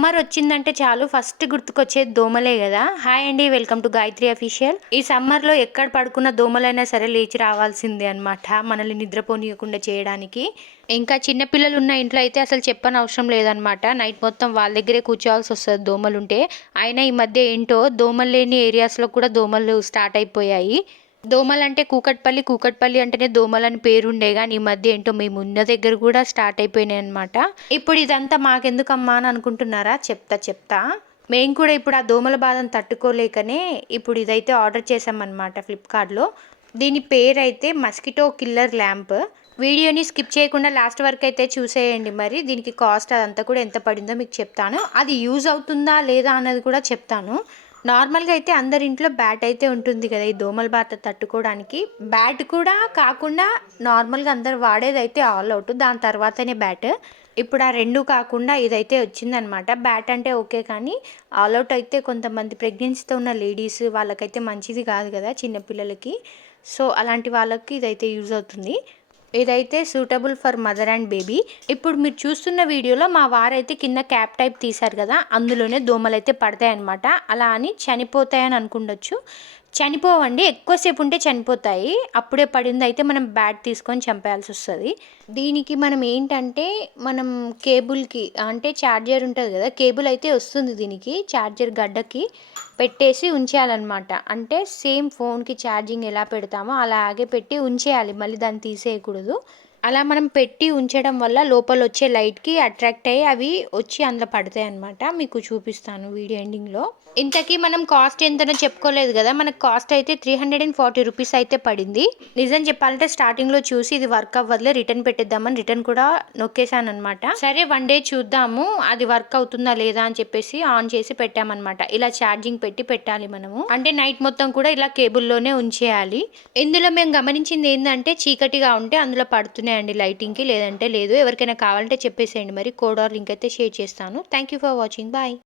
Summer వచ్చిందంటే చాలు. First గుర్తుకొచ్చేది దోమలే కదా. హాయ్ అండి వెల్కమ్ టు గాయత్రి అఫీషియల్. ఈ సమ్మర్లో ఎక్కడ పడుకున్న దోమలైనా సరే లేచి రావాల్సిందే అనమాట మనల్ని నిద్రపోనీయకుండా చేయడానికి. ఇంకా చిన్నపిల్లలు ఉన్న ఇంట్లో అయితే అసలు చెప్పని అవసరం లేదనమాట నైట్ మొత్తం వాళ్ళ దగ్గరే కూర్చోవాల్సి వస్తుంది దోమలు ఉంటే అయినా ఈ మధ్య ఏంటో దోమలు లేని ఏరియాస్లో కూడా దోమలు స్టార్ట్ అయిపోయాయి. దోమలంటే కూకట్పల్లి కూకట్పల్లి అంటేనే దోమలని పేరుండే కానీ ఈ మధ్య ఏంటో మేము ఉన్న దగ్గర కూడా స్టార్ట్ అయిపోయినాయి అనమాట ఇప్పుడు ఇదంతా మాకెందుకమ్మా అని అనుకుంటున్నారా? చెప్తా చెప్తా. మేము కూడా ఇప్పుడు ఆ దోమల బాధను తట్టుకోలేకనే ఇప్పుడు ఇదైతే ఆర్డర్ చేసామన్నమాట ఫ్లిప్కార్ట్లో. దీని పేరైతే మస్కిటో కిల్లర్ ల్యాంప్. వీడియోని స్కిప్ చేయకుండా లాస్ట్ వరకు అయితే చూసేయండి మరి. దీనికి కాస్ట్ అదంతా కూడా ఎంత పడిందో మీకు చెప్తాను. అది యూజ్ అవుతుందా లేదా అన్నది కూడా చెప్తాను. నార్మల్గా అయితే అందరి ఇంట్లో బ్యాట్ అయితే ఉంటుంది కదా ఈ దోమల బాత తట్టుకోవడానికి బ్యాట్ కూడా కాకుండా నార్మల్గా అందరు వాడేది అయితే ఆల్ అవుట్ దాని తర్వాతనే బ్యాట్. ఇప్పుడు ఆ రెండు కాకుండా ఇదైతే వచ్చిందనమాట. బ్యాట్ అంటే ఓకే కానీ ఆల్ అవుట్ అయితే కొంతమంది ప్రెగ్నెన్సీతో ఉన్న లేడీస్ వాళ్ళకైతే మంచిది కాదు కదా చిన్నపిల్లలకి. సో అలాంటి వాళ్ళకి ఇదైతే యూజ్ అవుతుంది. ఇదైతే suitable for mother and baby ఇప్పుడు మీరు చూస్తున్న వీడియోలో మా వారైతే కింద క్యాప్ టైప్ తీశారు కదా అందులోనే దోమలు అయితే పడతాయి అనమాట అలా అని చనిపోతాయని అనుకుండొచ్చు. చనిపోవండి ఎక్కువసేపు ఉంటే చనిపోతాయి. అప్పుడే పడింది అయితే మనం బ్యాట్ తీసుకొని చంపేయాల్సి వస్తుంది. దీనికి మనం ఏంటంటే మనం కేబుల్కి అంటే ఛార్జర్ ఉంటుంది కదా కేబుల్ అయితే వస్తుంది దీనికి ఛార్జర్ గడ్డకి పెట్టేసి ఉంచేయాలన్నమాట. అంటే సేమ్ ఫోన్కి ఛార్జింగ్ ఎలా పెడతామో అలాగే పెట్టి ఉంచేయాలి మళ్ళీ దాన్ని తీసేయకూడదు. అలా మనం పెట్టి ఉంచడం వల్ల లోపల వచ్చే లైట్కి అట్రాక్ట్ అయ్యి అవి వచ్చి అందులో పడతాయి అనమాట మీకు చూపిస్తాను వీడియో ఎండింగ్లో. ఇంతకీ మనం కాస్ట్ ఎంతనో చెప్పుకోలేదు కదా మనకు కాస్ట్ అయితే three hundred and forty rupees అయితే పడింది. నిజం చెప్పాలంటే స్టార్టింగ్లో చూసి ఇది వర్క్ అవ్వదులే రిటర్న్ పెట్టేద్దామని రిటర్న్ కూడా నొక్కేసాను అనమాట సరే వన్ డే చూద్దాము అది వర్క్ అవుతుందా లేదా అని చెప్పేసి ఆన్ చేసి పెట్టామన్నమాట. ఇలా ఛార్జింగ్ పెట్టి పెట్టాలి మనము. అంటే నైట్ మొత్తం కూడా ఇలా కేబుల్లోనే ఉంచేయాలి. ఇందులో మేము గమనించింది ఏంటంటే చీకటిగా ఉంటే అందులో పడుతున్నాయి పడుతున్నాయండి లైటింగ్కి లేదంటే లేదు. ఎవరికైనా కావాలంటే చెప్పేసేయండి. మరి కోడ్ ఆర్ లింక్ అయితే షేర్ చేస్తాను. Thank you for watching. Bye.